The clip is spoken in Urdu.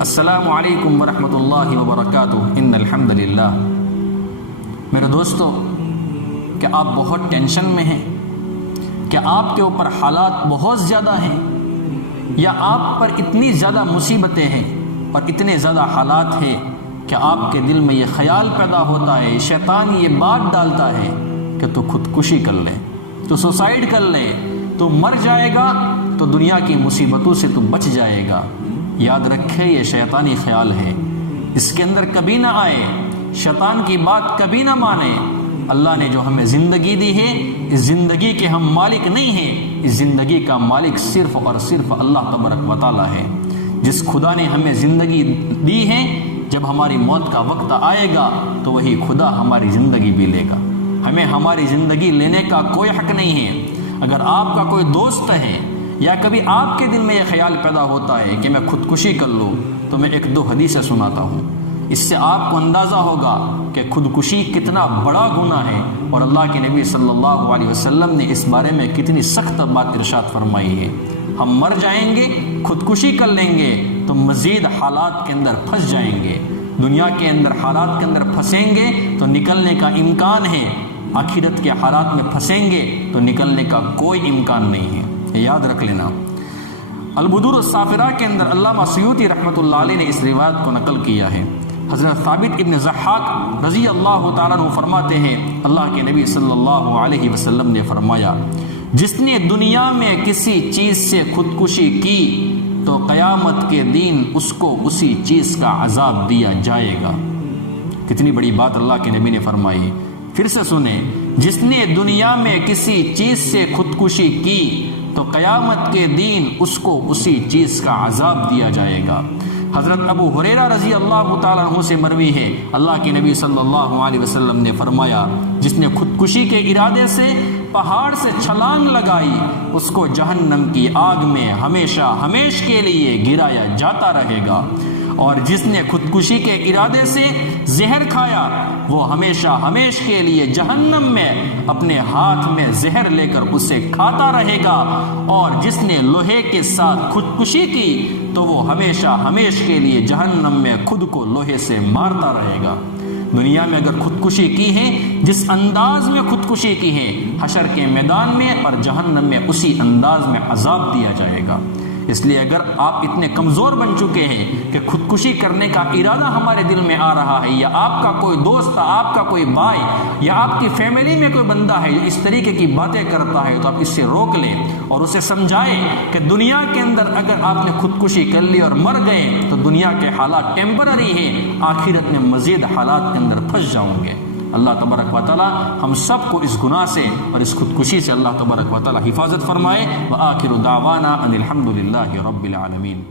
السلام علیکم ورحمۃ اللہ وبرکاتہ۔ ان الحمد للہ۔ میرے دوستو، کہ آپ بہت ٹینشن میں ہیں، کہ آپ کے اوپر حالات بہت زیادہ ہیں، یا آپ پر اتنی زیادہ مصیبتیں ہیں اور اتنے زیادہ حالات ہیں کہ آپ کے دل میں یہ خیال پیدا ہوتا ہے، شیطان یہ بات ڈالتا ہے کہ تو خودکشی کر لے، تو سوسائیڈ کر لے، تو مر جائے گا تو دنیا کی مصیبتوں سے تو بچ جائے گا۔ یاد رکھے، یہ شیطانی خیال ہے، اس کے اندر کبھی نہ آئے، شیطان کی بات کبھی نہ مانے۔ اللہ نے جو ہمیں زندگی دی ہے، اس زندگی کے ہم مالک نہیں ہیں، اس زندگی کا مالک صرف اور صرف اللہ تبارک و تعالی ہے۔ جس خدا نے ہمیں زندگی دی ہے، جب ہماری موت کا وقت آئے گا تو وہی خدا ہماری زندگی بھی لے گا۔ ہمیں ہماری زندگی لینے کا کوئی حق نہیں ہے۔ اگر آپ کا کوئی دوست ہے یا کبھی آپ کے دل میں یہ خیال پیدا ہوتا ہے کہ میں خودکشی کر لوں، تو میں ایک دو حدیثیں سناتا ہوں۔ اس سے آپ کو اندازہ ہوگا کہ خودکشی کتنا بڑا گناہ ہے، اور اللہ کے نبی صلی اللہ علیہ وسلم نے اس بارے میں کتنی سخت بات ارشاد فرمائی ہے۔ ہم مر جائیں گے، خودکشی کر لیں گے تو مزید حالات کے اندر پھنس جائیں گے، دنیا کے اندر حالات کے اندر پھنسیں گے تو نکلنے کا امکان ہے، آخرت کے حالات میں پھنسیں گے تو نکلنے کا کوئی امکان نہیں ہے۔ یاد رکھ لینا۔ البدور الصافرہ کے اندر علامہ سیوطی رحمۃ اللہ علیہ نے اس روایت کو نقل کیا ہے۔ حضرت ثابت ابن ضحاک رضی اللہ تعالیٰ عنہ فرماتے ہیں، اللہ کے نبی صلی اللہ علیہ وسلم نے فرمایا، جس نے دنیا میں کسی چیز سے خودکشی کی تو قیامت کے دن اس کو اسی چیز کا عذاب دیا جائے گا۔ کتنی بڑی بات اللہ کے نبی نے فرمائی۔ پھر سے سنیں، جس نے دنیا میں کسی چیز سے خودکشی کی تو قیامت کے دن اس کو اسی چیز کا عذاب دیا جائے گا۔ حضرت ابو ہریرہ رضی اللہ تعالیٰ عنہ سے مروی ہے، اللہ کے نبی صلی اللہ علیہ وسلم نے فرمایا، جس نے خودکشی کے ارادے سے پہاڑ سے چھلانگ لگائی اس کو جہنم کی آگ میں ہمیشہ ہمیشہ کے لیے گرایا جاتا رہے گا، اور جس نے خودکشی کے ارادے سے زہر کھایا وہ ہمیشہ ہمیشہ کے لیے جہنم میں اپنے ہاتھ میں زہر لے کر اسے کھاتا رہے گا، اور جس نے لوہے کے ساتھ خودکشی کی تو وہ ہمیشہ ہمیشہ کے لیے جہنم میں خود کو لوہے سے مارتا رہے گا۔ دنیا میں اگر خودکشی کی ہے، جس انداز میں خودکشی کی ہے، حشر کے میدان میں اور جہنم میں اسی انداز میں عذاب دیا جائے گا۔ اس لیے اگر آپ اتنے کمزور بن چکے ہیں کہ خودکشی کرنے کا ارادہ ہمارے دل میں آ رہا ہے، یا آپ کا کوئی دوست، آپ کا کوئی بھائی، یا آپ کی فیملی میں کوئی بندہ ہے جو اس طریقے کی باتیں کرتا ہے، تو آپ اس سے روک لیں اور اسے سمجھائیں کہ دنیا کے اندر اگر آپ نے خودکشی کر لی اور مر گئے تو دنیا کے حالات ٹیمپرری ہیں، آخرت میں مزید حالات کے اندر پھنس جاؤں گے۔ اللہ تبارک و تعالی ہم سب کو اس گناہ سے اور اس خودکشی سے اللہ تبارک و تعالی حفاظت فرمائے۔ وآخر دعوانا ان الحمد للہ رب العالمین۔